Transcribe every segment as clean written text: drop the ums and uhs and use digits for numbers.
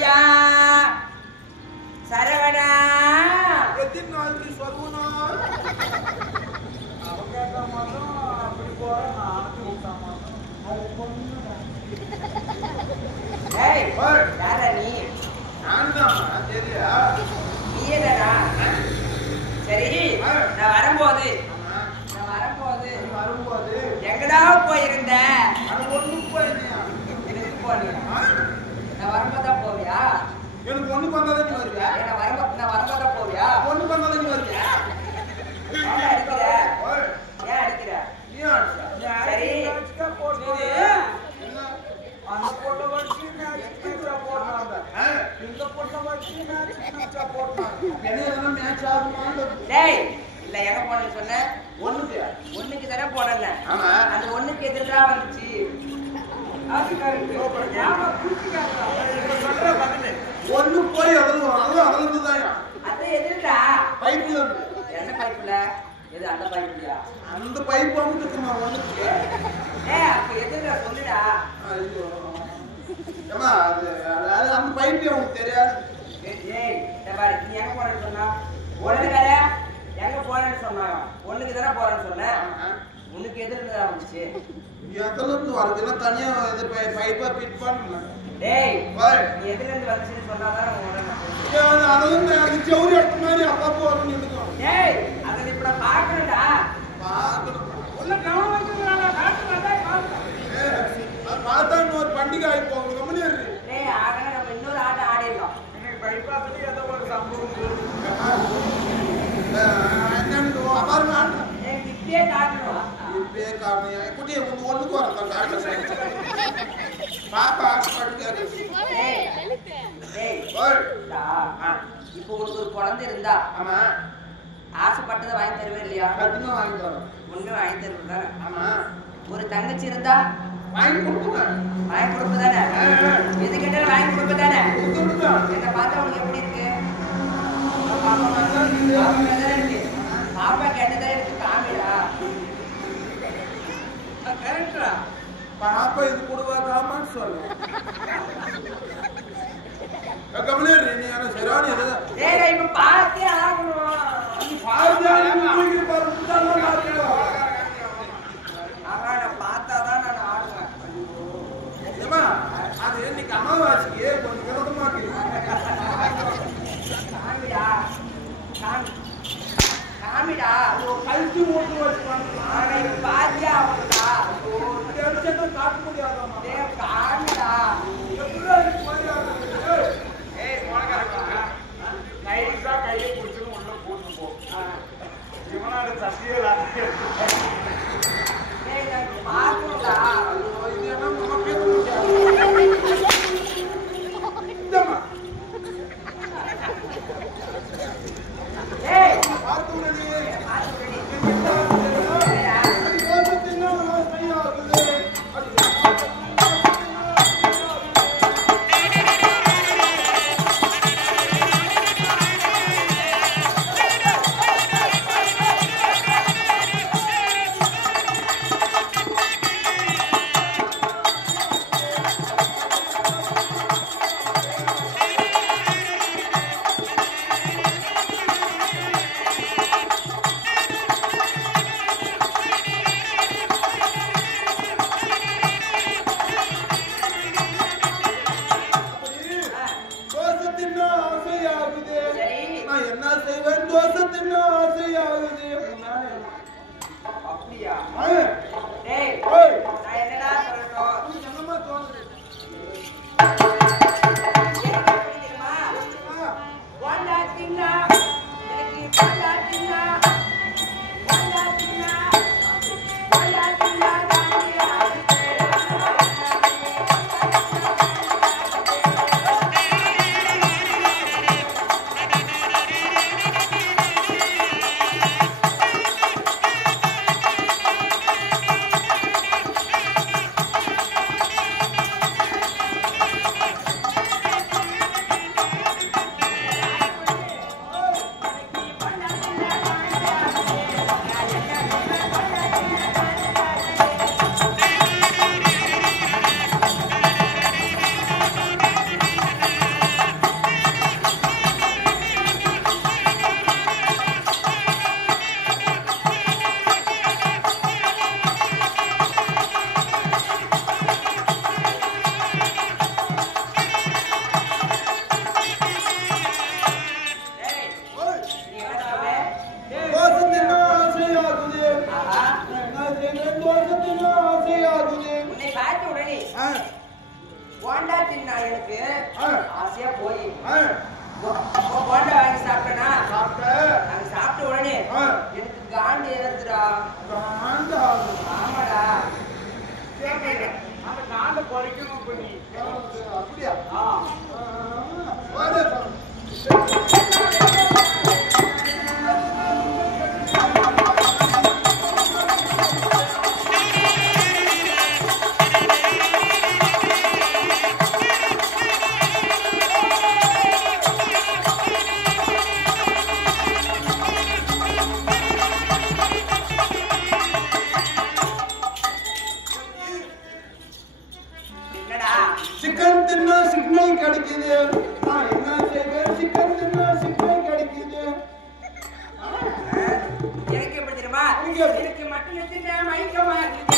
ஐயா சரவணா எத்தனை நாளைக்கு சொல்லுவோம் அவங்க மாட்டோம் அப்படி போறோம் அது பொண்ணு ஏய் யாரா நீ நான் தான் தெரியா நீ என்னடா சரி நான் வரும்போது எங்கடா போயிருந்த ஒண்ணுக்கு போயிருந்தியா எனக்கு போனியா நான் வரும்போதான் போவியா எனக்கு ஒண்ணுக்கு வந்தாதான் நீ வருவியா நான் வரும்போதான் போவியா ஒண்ணுக்கு வந்தாதான் நீ வருவியா அடிக்கிற ஏன் அடிக்கிற நீ அடிச்சா சரி அந்த பொண்ணை வச்சு மேட்ச் போடுறாங்க இந்த பொண்ணை வச்சு மேட்ச் போடுறாங்க என்ன எதனா மேட்ச் ஆகுமா டேய் இல்ல எங்க போனேன்னு சொன்ன ஒண்ணுக்கு தானே போனேன் ஆமா அந்த ஒண்ணுக்கு எதிரா வந்துச்சு ஒண்ணு போய் அதுல தான் அது எதிர்டா பைப்ல இருந்து என்ன பைப்புல எது அந்த பைப்புலயா அந்த பைப் வந்து இருக்குமா ஒண்ணுக்கு அப்ப எதிர்டா சொல்லுடா ஐயோ ஏமா அது அந்த பைப் உங்களுக்கு தெரியாது ஏய் பாரு நீ எங்க போறேன்னு சொன்னா ஒண்ணுக்கார எங்க போறேன்னு சொன்னாங்க ஒண்ணுக்கு தானே போறேன்னு சொன்னேன் உனக்கு எதிர்ந்து வந்துச்சு எதுல இருந்து வருதுன்னா தனியா இது பைப்பா ஃபிட் பண்ணல டேய் பாரு நீ எதிர்ல இருந்து வந்துச்சுன்னு சொன்னாதான் உடனே அதுல அது செவுரி எடுத்த மாதிரி அப்பப்போ வரும் நினைக்கும் டேய் அதை இப்ப பாக்கணும்டா உள்ள கவனம் வைக்கிறதுனால பார்த்தா ஒரு பண்டிகை ஆகி போகும் கம்மனி டேய் ஆக நம்ம இன்னொரு ஆட்டம் ஆடிடலாம் பைப்பா பத்தி ஏதோ ஒரு சம்பவம் என்னன்னு அபாரம் ஆடுறேன் இப்பயே காட்டணும் இப்பயே காரணம் குட்டியை ஒண்ணுக்கு வரலாம் காட்டு பாப்பா படுக்காது இப்போ உனக்கு ஒரு குழந்தை இருந்தா ஆமா ஆசைப்பட்டதை வாங்கி தருவே இல்லையா கட்டினா வாங்கி தரோம் ஒண்ணு வாங்கி தருவா ஆமா ஒரு தங்கச்சி இருந்தா வாங்கி கொடுப்பேன் வாங்கி கொடுப்பதானே எது கேட்டாலும் வாங்கி கொடுப்பதானே என்ன பார்த்தா உனக்கு எப்படி இருக்கு பாப்பா கேட்டதா இருக்கு காமிடா கரெக்டா பாப்பா இது கொடுவாக்காமான்னு சொல்லு கமலேர் நீ என்ன சரியான இதுதான் ஏய் இப்ப பார்த்தே ஆகணும் பாருங்க பாரு நான் பார்த்தாதான் நான் ஆடுவேன் ஏமா அது இன்னைக்கு அமாவாசைக்கு கொஞ்சம் விரதமா காமிடா காமிடா கழிச்சு ஓட்டு வச்சு பாத்தியா அவங்களா காட்ட முடியாதாமா காமிடா கையை பிடிச்சுன்னு உள்ள போட்டு போ இவனாடு சத்தியே பார்க்கணும்டா இது என்ன பேச முடியாது ஆசையா போய் போண்டா வாங்கி சாப்பிட்டேனா அங்க சாப்பிட்ட உடனே எனக்கு காண்டி ஏறுதுடா. ஆமாடா. அந்த காண்ட குறைக்கணும் பண்ணி அப்படியா? சிக்கன் தின்னா சிக்னல் கிடைக்குது. நான் என்ன செய்வேன்? சிக்கன் தின்னா சிக்னல் கிடைக்குது. எனக்கு எப்படி தெரியுமா? எனக்கு மட்டும் எத்தனை மயக்கமா இருக்குது.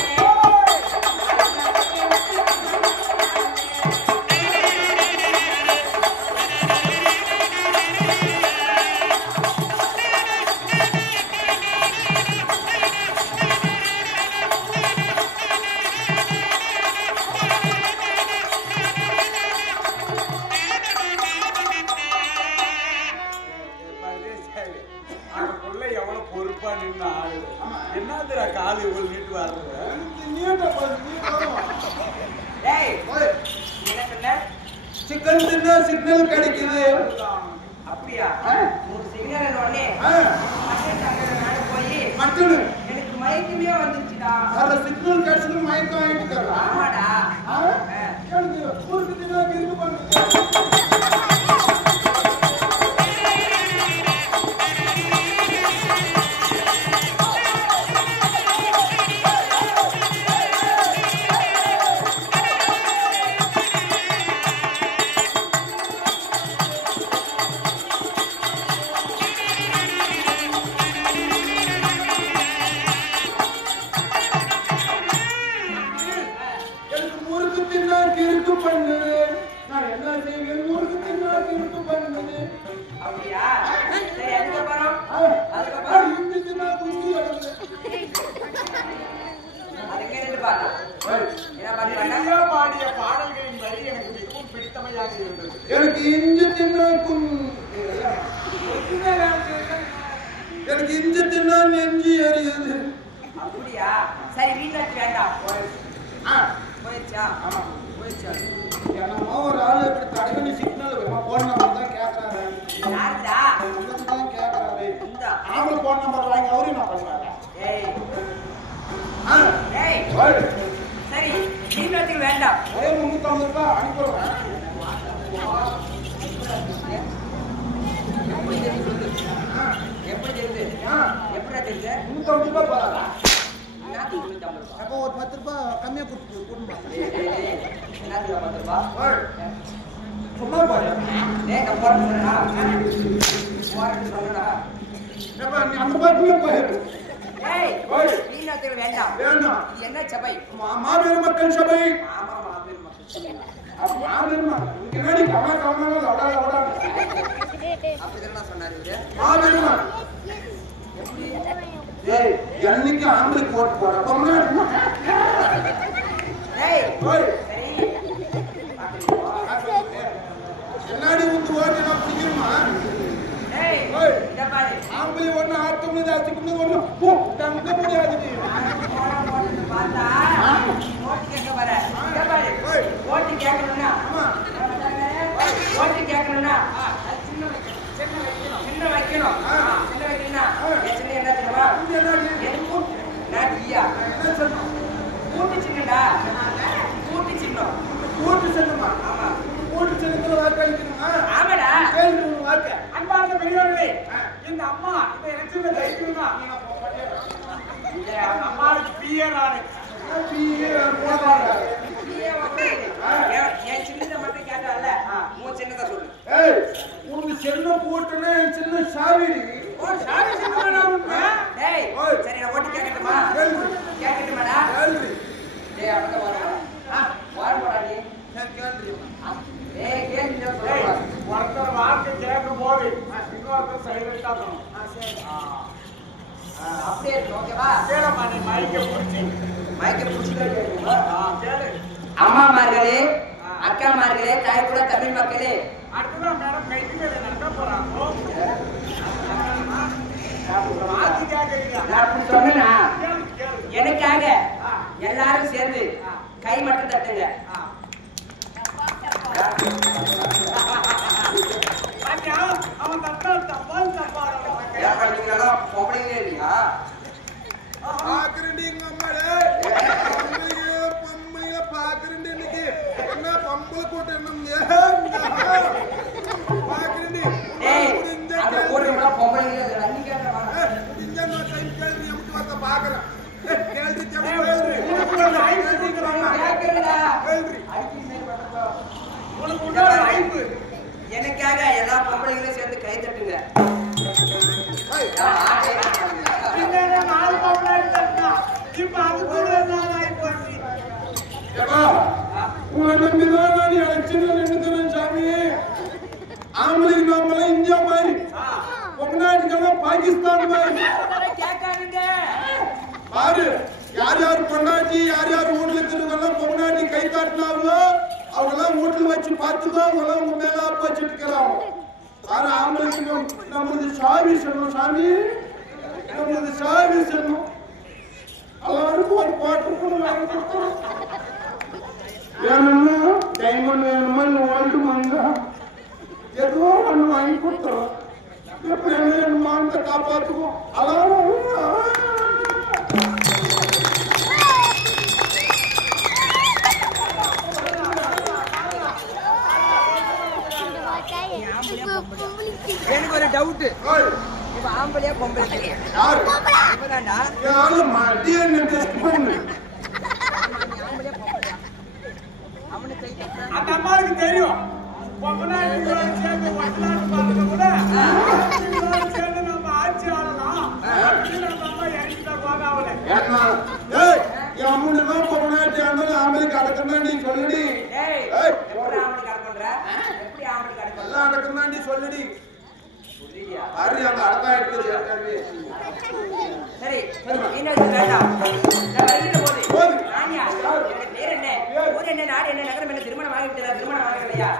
என்னதுடா காலு இவ்வளவு நீட்டு வர்றது? சிக்கன் தின்னா சிக்னல் கிடைக்குது. அப்படியா? ஒரு சிக்னல் உடனே போய் மட்டன் எனக்கு மயக்கமே வந்துருச்சுடா. அந்த சிக்னல் கிடைச்சது மயக்கம் ஆயிட்டு. ஆமாடா. ஊருக்கு தின்னா இருக்கு பண்ணுது. பாடிய பாடல்களின் வரி எனக்கு மிகவும் பிடித்தமையாக இருந்தது. எனக்கு இஞ்சி தின்னா நெஞ்சி எரியுது. அப்படியா? சரி ரீசார்ஜ் வேண்டாம். போயிடுச்சா? ஆமா போயிடுச்சா? என்னமோ ஒரு ஆளு இப்படி தடவை சிக்னல் போன் நம்பர் தான் கேட்கறாரு. யாருடா? உங்களுக்கு தான் கேட்கறாரு. இந்த ஆமா போன் நம்பர் வாங்கி அவரையும் நான் பண்ணுவாங்க. ஏய் சரி ரீசார்ஜ் வேண்டாம். 350 ரூபாய் அனுப்புறேன். எப்படி தெரியுது? எப்படா தெரியுது? 350 ரூபாய் போறாங்க. அப்போ ஒரு 10 ரூபாய் கம்மியா கொடுத்துருங்க. என்னது 10 ரூபாய்? சும்மா போறேன். நான் போறேன்டா. சொல்லுடா. நீ அந்த பாட்டுமே போயிரு. ஏய் ரீசார்ஜ் வேண்டாம். வேண்டாம். இது என்ன சபை? மாபெரும் மக்கள் சபை. ஆமா மாபெரும் மக்கள் சபை. மாபெரும் என்னடி கமா கமா லடா லடா அப்படிதான் சொன்னாரு இவரு. மாபெரும் ஏய் என்னைக்கு ஆம்பளைக்கு ஓட்டு போட போறா? ஏய் ஓய் சரி என்னடி வந்து ஓட்டு நான் பிடிக்குமா? ஏய் ஓய் இத பாரு. ஆம்பளை ஒண்ணு ஆத்துக்கு ஆத்துக்கு ஒண்ணு போ தங்க முடியாது. பார்த்தா ஓட்டு கேட்க வர. இத பாரு. ஓட்டு கேட்கணும்னா ஓட்டு கேட்கணும்னா சின்ன வைக்கணும். சின்ன என்ன தெரியுமா? நான் ஐயா என்ன சொல்லணும்? கூட்டு சின்னடா. கூட்டு சின்னம். கூட்டு செல்லுமா? ஆமா கூட்டு செல்லுங்கிற வார்த்தை அளிக்கணுமா? ஆமாடா. கேள்வி வார்த்தை. அன்பார்ந்த பெரியவர்களே, இந்த அம்மா இந்த எலெக்ஷன்ல ஜெயிக்கணும்னா இந்த அம்மாவுக்கு பிஏ நானு. என் சின்னதை மட்டும் கேட்டால உன் சின்னதா சொல்லு. ஏய் உனக்கு சின்ன போட்டுனா சின்ன சாவிடி. ஓ சாவி சின்னமா உன்னை? டேய் சரி நான் ஓட்டு கேட்கட்டுமா? கேட்கட்டுமாடா? கேள்வி. டேய் அப்பதான் வரடா. வரடா நீ. சரி கேள்வி. ஏய் கேள்வி சொல்லுடா. ஒருத்தர் வார்த்தை கேட்கும் போது இன்னொருத்தர் சைலண்டா இருக்கணும். சரி. அப்படியே இருக்கு ஓகேவா? கேளமா நீ மைக்க பிடிச்சி மைக்கை பிடிச்சிட்டு கேளுங்க. கேளு. அம்மாமார்களே, அக்காமார்களே, தாய் கூட தமிழ் மக்களே, அடுத்ததான் மேடம் கைக்கு நடக்க போறாங்க. சொன்னா எனக்காக எல்லாரும் சேர்ந்து கை மட்டும் தட்டுங்க. அவன் தப்பால் தப்பால் தப்பால் பொம்பளைங்களே இல்லையா? பாக்குறீங்க அம்மாடே, பொம்பளைங்க பாக்குறீங்க. இன்னைக்கு என்ன பொம்பளை கூட்டம் பாக்குறீங்க? பாக்குறேன் எனக்காக எல்லா பொம்பளைங்களையும் சேர்ந்து கை தட்டுங்க. இந்தியா மாதிரி பாகிஸ்தான் மாதிரி கேட்காதீங்க. பாரு, யார் யார் பொண்டாட்டி யார் யார் வீட்டுல இருக்கிறவங்க பொண்டாட்டி கை காட்டினாங்களோ அவங்க எல்லாம் வீட்டுல வச்சு பார்த்துக்கோ. அவங்க எல்லாம் உங்க மேல ஆப்பு வச்சுட்டு இருக்கிறாங்க. பாரு, ஆம்பளைக்கு நம்மளது சாவி சொல்லணும். சாமி, நம்மளது சாவி சொல்லணும். எல்லாருக்கும் ஒரு பாட்டு கூட வாங்கி கொடுத்தோம். வேணும்னா டைமண்ட் வேணுமா இல்லை ஓல்டு வாங்க ஏதோ ஒன்று வாங்கி கொடுத்தோம். எப்படி வேணுமான்னு காப்பாற்றுவோம். எல்லாரும் எனக்கு ஒரு டவுட். இப்ப ஆம்பளையா பொம்பளை? இப்பதான்டா அந்த அம்மாவுக்கு தெரியும். சேர்ந்து கூட சேர்ந்து நம்ம ஆட்சி ஆளலாம். நம்ம அம்மா இறங்கிட்டா போகாவல ஆம்பளைக்கு அடக்கணும் நீ சொல்லுடி. அடக்கணும் நீ சொல்லுடி. சரி, வேண்டாம். பேர் என்ன, ஊர் என்ன, நாடு என்ன, நகரம் என்ன, திருமணம் ஆகிவிட்டதா, திருமணம் ஆகலையா?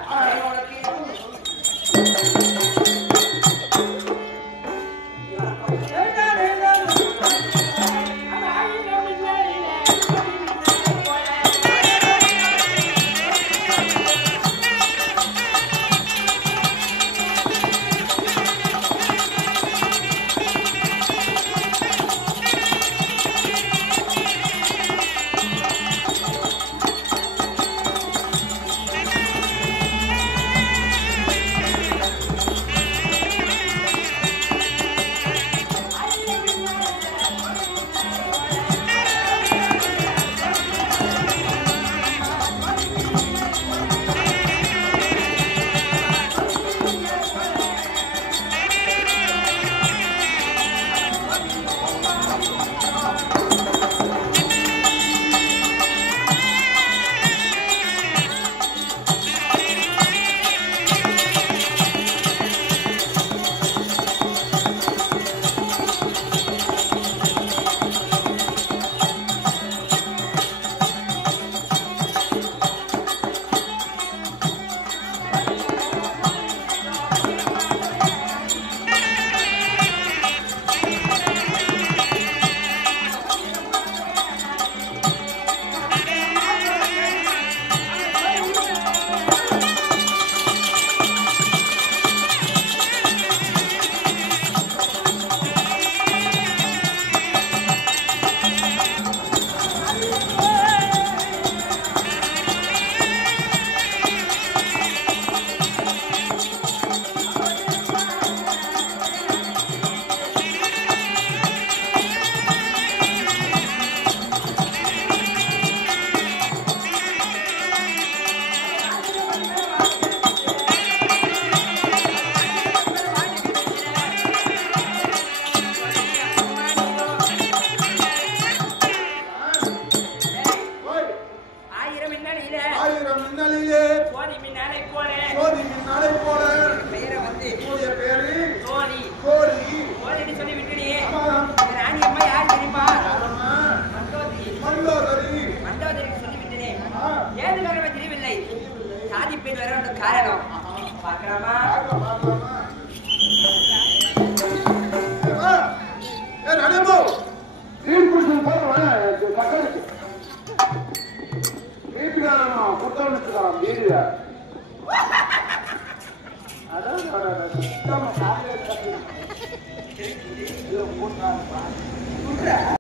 சாதி பேர் வேற ஒரு காரணம் பார்க்கலாமா? அதான்